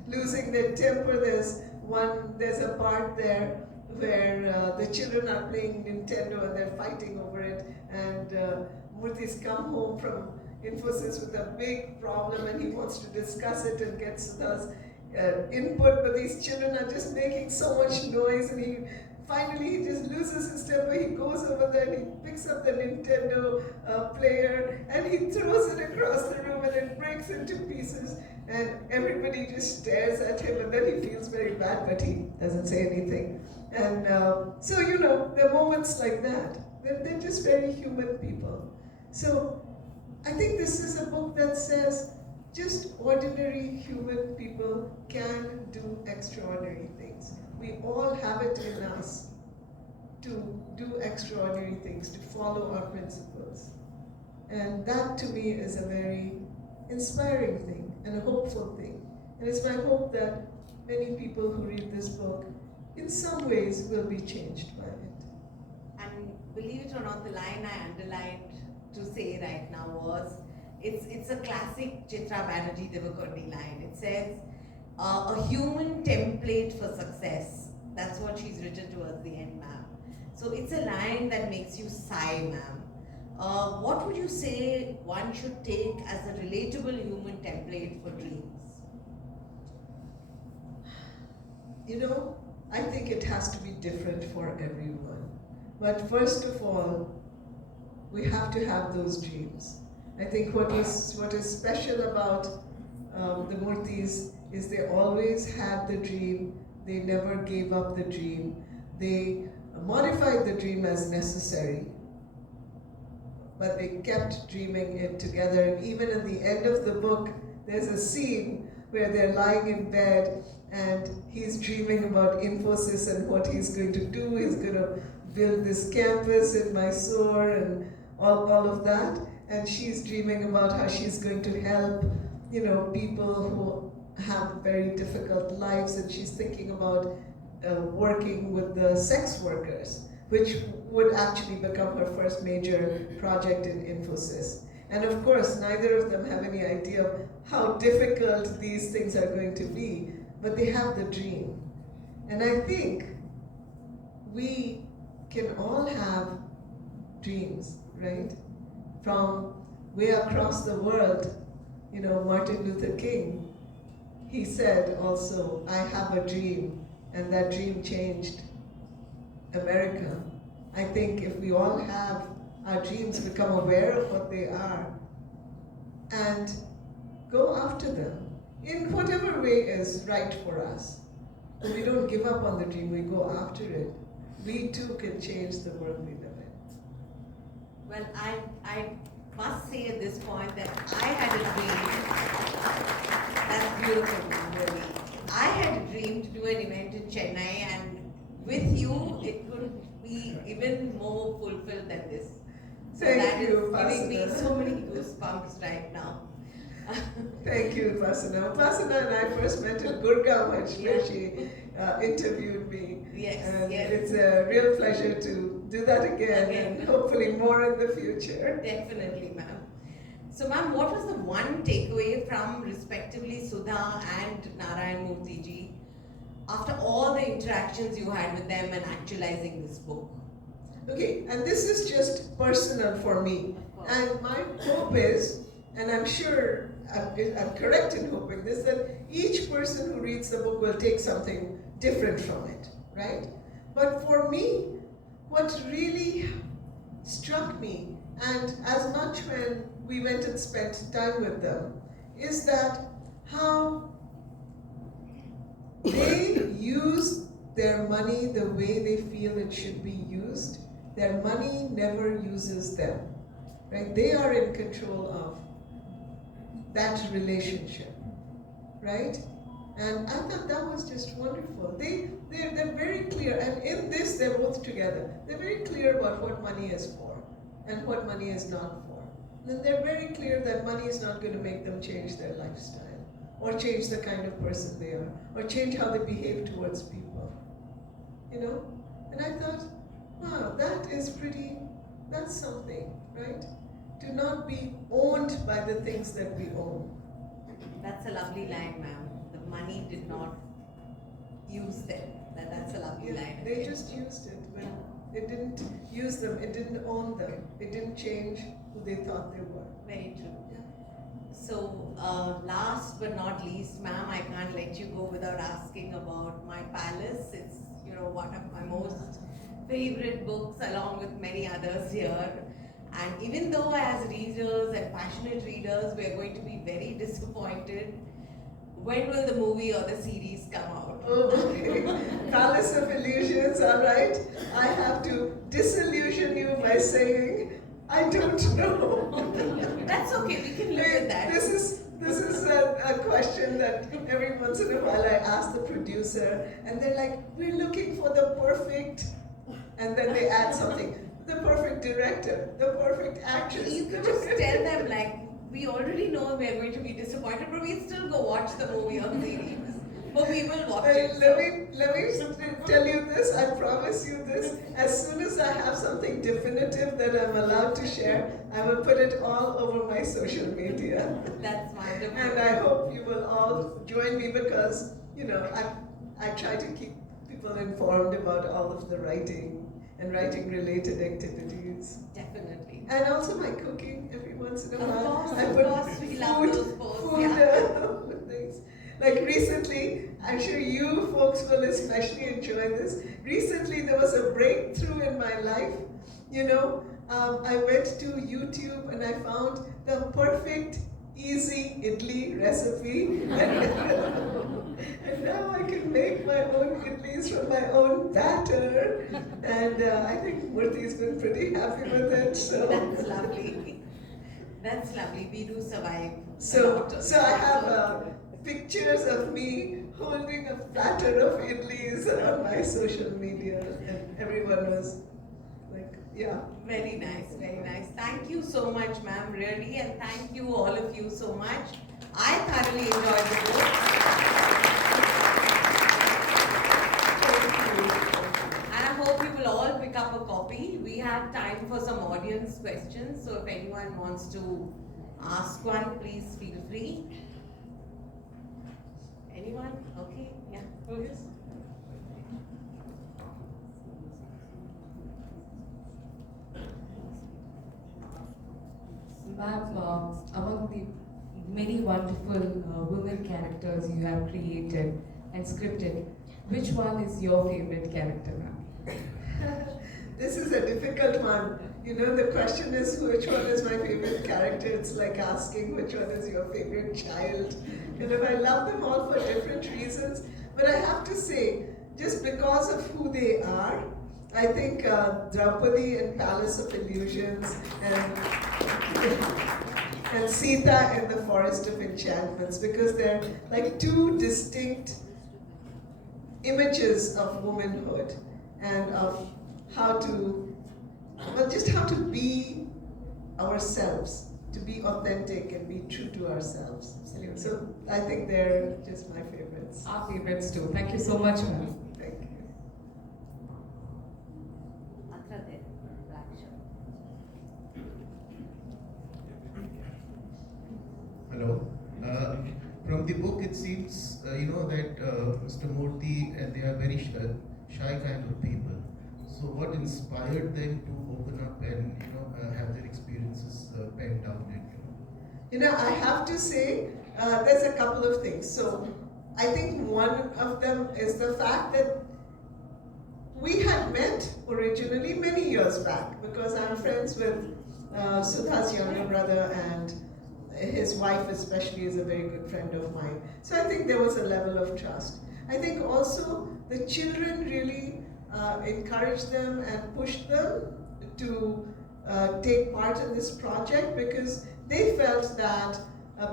losing their temper. There's a part there where the children are playing Nintendo and they're fighting over it, and Murthy's come home from Infosys with a big problem and he wants to discuss it and get Sudha's input, but these children are just making so much noise, and finally he just loses his temper. He goes over there and he picks up the Nintendo player and he throws it across the room and it breaks into pieces, and everybody just stares at him, and then he feels very bad, but he doesn't say anything. And so, there are moments like that. They're just very human people. So I think this is a book that says just ordinary human people can do extraordinary things. We all have it in us to do extraordinary things, to follow our principles. And that to me is a very inspiring thing and a hopeful thing. And it's my hope that many people who read this book in some ways will be changed by it. And believe it or not, the line I underlined to say right now was, it's a classic Chitra Banerjee Divakaruni line. It says, a human template for success. That's what she's written towards the end, ma'am. So it's a line that makes you sigh, ma'am. What would you say one should take as a relatable human template for dreams? I think it has to be different for everyone. But first of all, we have to have those dreams. I think what is special about the Murthis is they always had the dream, they never gave up the dream, they modified the dream as necessary, but they kept dreaming it together. And even at the end of the book, there's a scene where they're lying in bed and he's dreaming about Infosys and what he's going to do. He's going to build this campus in Mysore and all of that. And she's dreaming about how she's going to help, people who have very difficult lives, and she's thinking about working with the sex workers, which would actually become her first major project in Infosys. And of course, neither of them have any idea of how difficult these things are going to be, but they have the dream. And I think we can all have dreams, right? From way across the world, Martin Luther King, he said also, "I have a dream and that dream changed America. I think if we all have our dreams, become aware of what they are, and go after them in whatever way is right for us. But we don't give up on the dream, we go after it. We too can change the world we live in. Well, I must say at this point that I had a dream. That's beautiful, ma'am, really. I had a dream to do an event in Chennai, and with you, it could be even more fulfilled than this. So Thank that you, is giving me Upasana. so many goosebumps right now. Thank you, Upasana. Upasana and I first met in Gurgaon, where she interviewed me. Yes, and yes. It's a real pleasure to do that again, and hopefully more in the future. Definitely, ma'am. So, ma'am, what was the one takeaway from respectively Sudha and Narayan Murthy ji after all the interactions you had with them and actualizing this book? Okay, and this is just personal for me. And my hope is, and I'm sure I'm correct in hoping this, that each person who reads the book will take something different from it, right? But for me, what really struck me, and as much when we went and spent time with them, is that how they use their money the way they feel it should be used. Their money never uses them, right? They are in control of that relationship, right? And I thought that was just wonderful. They're very clear, and in this they're both together. They're very clear about what money is for and what money is not for. And they're very clear that money is not going to make them change their lifestyle, or change the kind of person they are, or change how they behave towards people. You know? And I thought, wow, that's something, right? To not be owned by the things that we own. That's a lovely line, ma'am. The money did not use them. That's a lovely line. They just used it, but it didn't use them, it didn't own them, it didn't change who they thought they were. Very true. So, last but not least, ma'am, I can't let you go without asking about My Palace. It's, one of my most favorite books, along with many others here. And even though as readers and passionate readers, we're going to be very disappointed, when will the movie or the series come out? Oh, okay. Palace of Illusions, all right. I have to disillusion you by saying, I don't know. That's okay, we can live with that. This is a question that every once in a while I ask the producer, and they're like, we're looking for the perfect, and then they add something. The perfect director, the perfect actress. You could just tell them, like, we already know we're going to be disappointed, but we still go watch the movie or series. But we will watch it. Let me tell you this, I promise you this. As soon as I have something definitive that I'm allowed to share, I will put it all over my social media. That's wonderful. And I hope you will all join me, because, I try to keep people informed about all of the writing and writing related activities. Definitely. And also my cooking every once in a while. Of course, we love those posts. Things. Like recently, I'm sure you folks will especially enjoy this. Recently, there was a breakthrough in my life. I went to YouTube and I found the perfect easy idli recipe. And now I can make my own idlis from my own batter. And I think Murthy's been pretty happy with it. So That's lovely. That's lovely. We do survive. So I have pictures of me holding a platter of idlis on my social media, and everyone was like, yeah. Very nice, very nice. Thank you so much, ma'am, really, and thank you all of you so much. I thoroughly enjoyed the book. And I hope you will all pick up a copy. We have time for some audience questions, so if anyone wants to ask one, please feel free. Anyone? Okay, yeah. Yes. Ma'am, among the many wonderful women characters you have created and scripted, which one is your favorite character, ma'am? This is a difficult one. You know, the question is which one is my favorite character? It's like asking which one is your favorite child. And if I love them all for different reasons, but I have to say, just because of who they are, I think Draupadi in Palace of Illusions and Sita in the Forest of Enchantments, because they're like two distinct images of womanhood and of how to, well, just how to be ourselves, to be authentic and be true to ourselves. Absolutely. So I think they're just my favorites. Our favorites too. Thank you so much, ma'am. Thank you. Hello. From the book, it seems that Mr. Murthy and they are very shy kind of people. So, what inspired them to open up and have their experiences penned down? You know, I have to say, there's a couple of things. So, I think one of them is the fact that we had met originally many years back, because I'm friends with Sudha's younger brother, and his wife especially is a very good friend of mine. So I think there was a level of trust. I think also the children really encouraged them and pushed them to take part in this project, because they felt that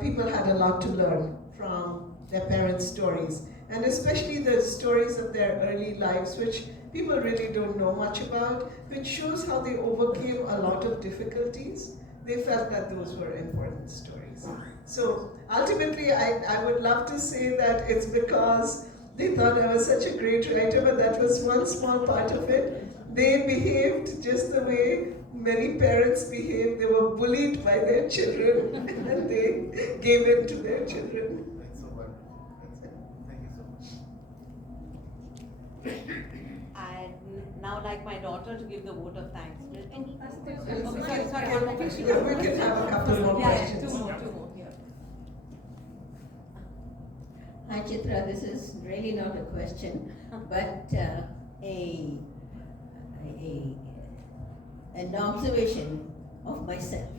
people had a lot to learn from their parents' stories, and especially the stories of their early lives, which people really don't know much about, which shows how they overcame a lot of difficulties. They felt that those were important stories. So ultimately, I would love to say that it's because they thought I was such a great writer, but that was one small part of it. They behaved just the way many parents behave. They were bullied by their children and they gave in to their children. That's so wonderful. Thank you so much. I'd now like my daughter to give the vote of thanks. Sorry, we can have a couple more questions. Two more. Yeah. Hi Chitra, this is really not a question, but an observation of myself.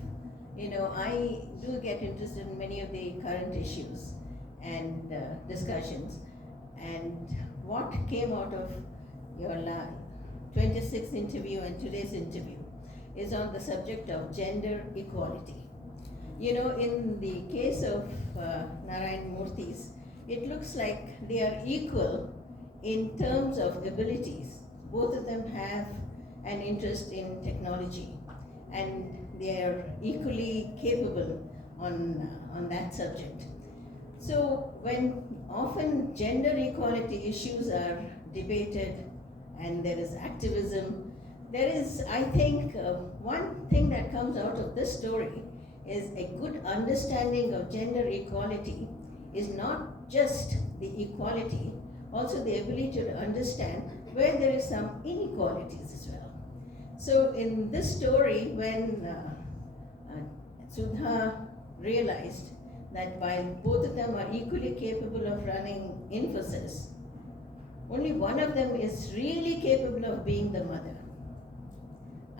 You know, I do get interested in many of the current issues and discussions, and what came out of your 26th interview and today's interview is on the subject of gender equality. You know, in the case of Narayan Murthy's, it looks like they are equal in terms of abilities. Both of them have an interest in technology, and they are equally capable on that subject. So when often gender equality issues are debated and there is activism, there is, I think, one thing that comes out of this story is a good understanding of gender equality is not just the equality, also the ability to understand where there is some inequalities as well. So in this story, when Sudha realized that while both of them are equally capable of running Infosys, only one of them is really capable of being the mother.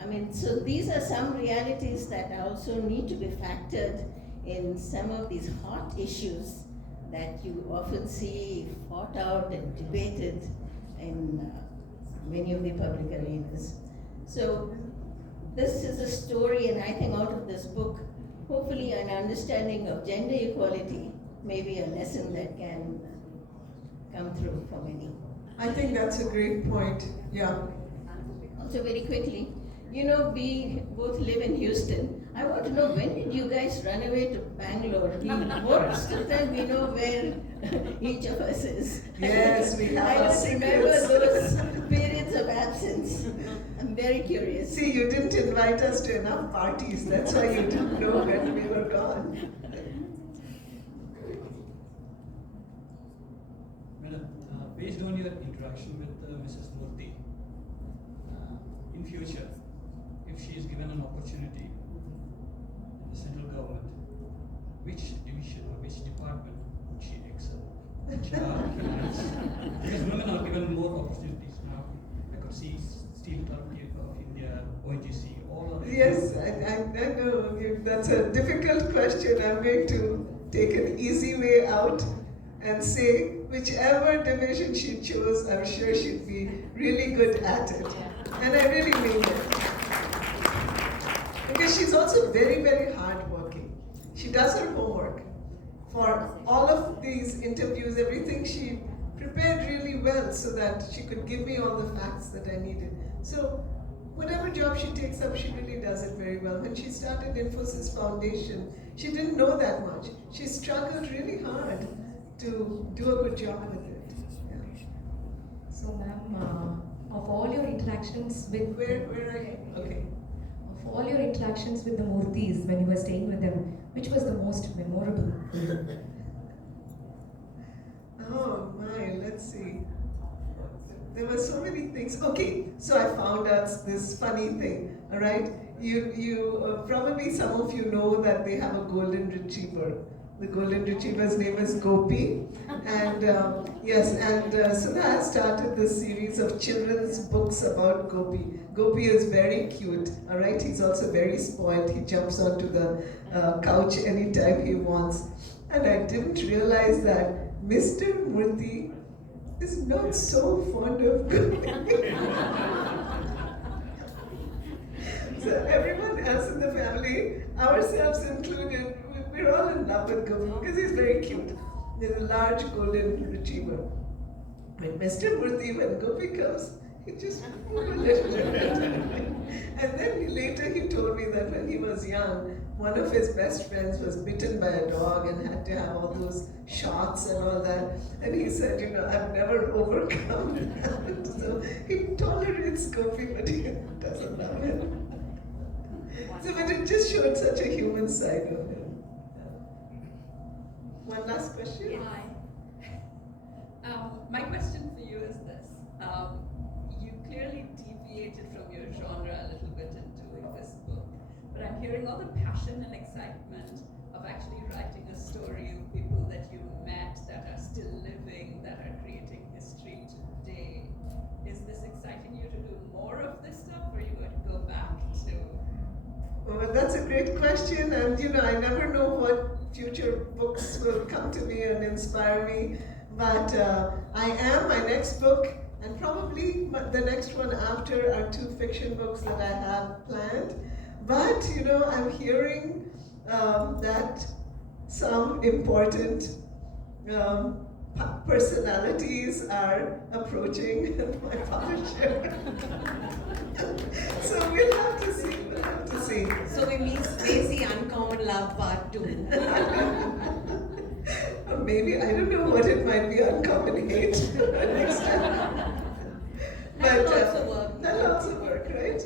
I mean, so these are some realities that also need to be factored in some of these hot issues that you often see fought out and debated in many of the public arenas. So this is a story, and I think out of this book, hopefully an understanding of gender equality may be a lesson that can come through for many. I think that's a great point. Yeah. Also very quickly, you know, we both live in Houston. I want to know, when did you guys run away to Bangalore? Most of the time we know where each of us is. Yes, we have I our don't remember secrets. those periods of absence. I'm very curious. See, you didn't invite us to enough parties. That's why you didn't know when we were gone. Madam, based on your interaction with Mrs. Murthy, in future, if she is given an opportunity in the central government, which division or which department would she excel? Which are key roles? Because women are given Steel Authority of India, OGC, all of Yes, I know. That's a difficult question. I'm going to take an easy way out and say whichever division she chose, I'm sure she'd be really good at it. And I really mean it. Because she's also very, very hardworking. She does her homework. For all of these interviews, everything she prepared really well so that she could give me all the facts that I needed. So whatever job she takes up, she really does it very well. When she started Infosys Foundation, she didn't know that much. She struggled really hard to do a good job with it. Yeah. So, ma'am, of all your interactions with Where are you? Okay. of all your interactions with the Murtis when you were staying with them, which was the most memorable? Oh my, let's see. There were so many things. Okay, so I found out this funny thing. All right, you probably some of you know that they have a golden retriever. The golden retriever's name is Gopi, and yes, and Sudha has started this series of children's books about Gopi. Gopi is very cute. All right, he's also very spoiled. He jumps onto the couch anytime he wants, and I didn't realize that Mr. Murthy is not so fond of Gopi. So everyone else in the family, ourselves included, we're all in love with Gopi because he's very cute. There's a large golden retriever. But Mr. Murthy, when Gopi comes, he just moved a little bit. And then later he told me that when he was young, one of his best friends was bitten by a dog and had to have all those shots and all that. And he said, I've never overcome that. So he tolerates Gopi, but he doesn't love him. So, but it just showed such a human side of him. One last question? Hi. My question for you is this. You clearly deviated from your genre a little bit in doing this book, but I'm hearing all the passion and excitement of actually writing a story of people that you met, that are still living, that are creating history today. Is this exciting you to do more of this stuff, or are you going to go back to... Well, that's a great question, and I never know what future books will come to me and inspire me. But my next book, and probably the next one after, are 2 fiction books that I have planned. But I'm hearing that some important personalities are approaching my publisher. So we'll have to see. So we may see Uncommon Love Part 2. Or maybe, I don't know what it might be, Uncommon Hate next time. That'll also work. That'll also work, right?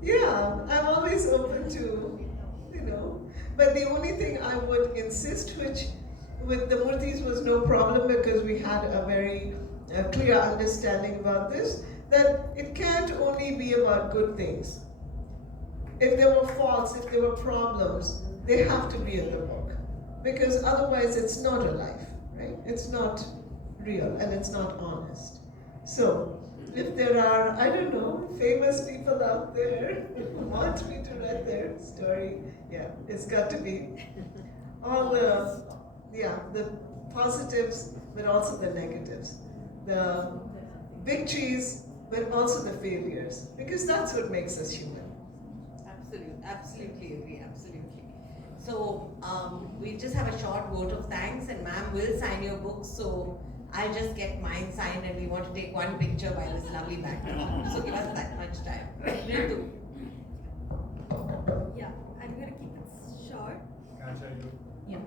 Yeah, I'm always open to, But the only thing I would insist, which with the Murthis was no problem because we had a very clear understanding about this, that it can't only be about good things. If there were faults, if there were problems, they have to be in the book. Because otherwise it's not a life, right? It's not real and it's not honest. So, if there are, I don't know, famous people out there who want me to write their story, yeah, it's got to be all the positives, but also the negatives. The victories, but also the failures. Because that's what makes us human. Absolutely agree, absolutely. So, we just have a short vote of thanks, and ma'am will sign your book, so I'll just get mine signed, and we want to take one picture by this lovely backdrop. So give us that much time. Ritu. Yeah, I'm going to keep it short. Yeah.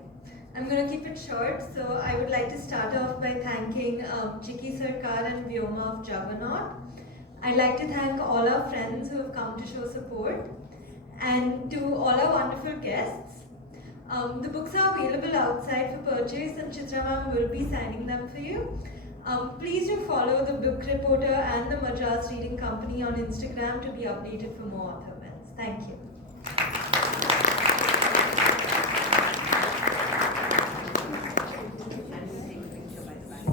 I'm going to keep it short. So I would like to start off by thanking Chiki Sarkar and Vyoma of Juggernaut. I'd like to thank all our friends who have come to show support, and to all our wonderful guests. The books are available outside for purchase, and Chitra ma'am will be signing them for you. Please do follow the Book Reporter and the Madras Reading Company on Instagram to be updated for more author events. Thank you. And we'll take a picture by the back.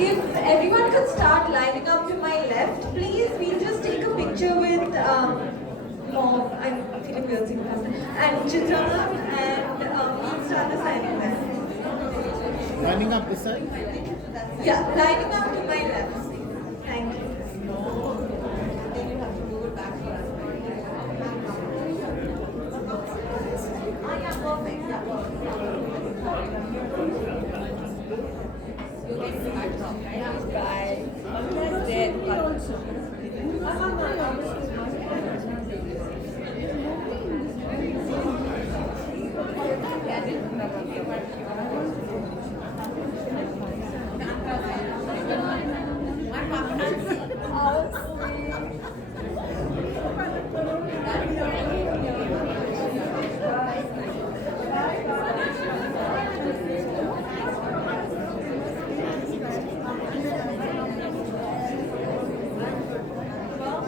If everyone could start lining up to my left, please. We'll just take a picture with I'm feeling weird seeing them. And Chitra ma'am, and we'll start the signing then. Lining up this side? Yeah, lining up to my left. Thank you. Then you have to move it back for us. Yeah, perfect. Yeah, you're getting the backdrop, right? Bye. That's it. What happened?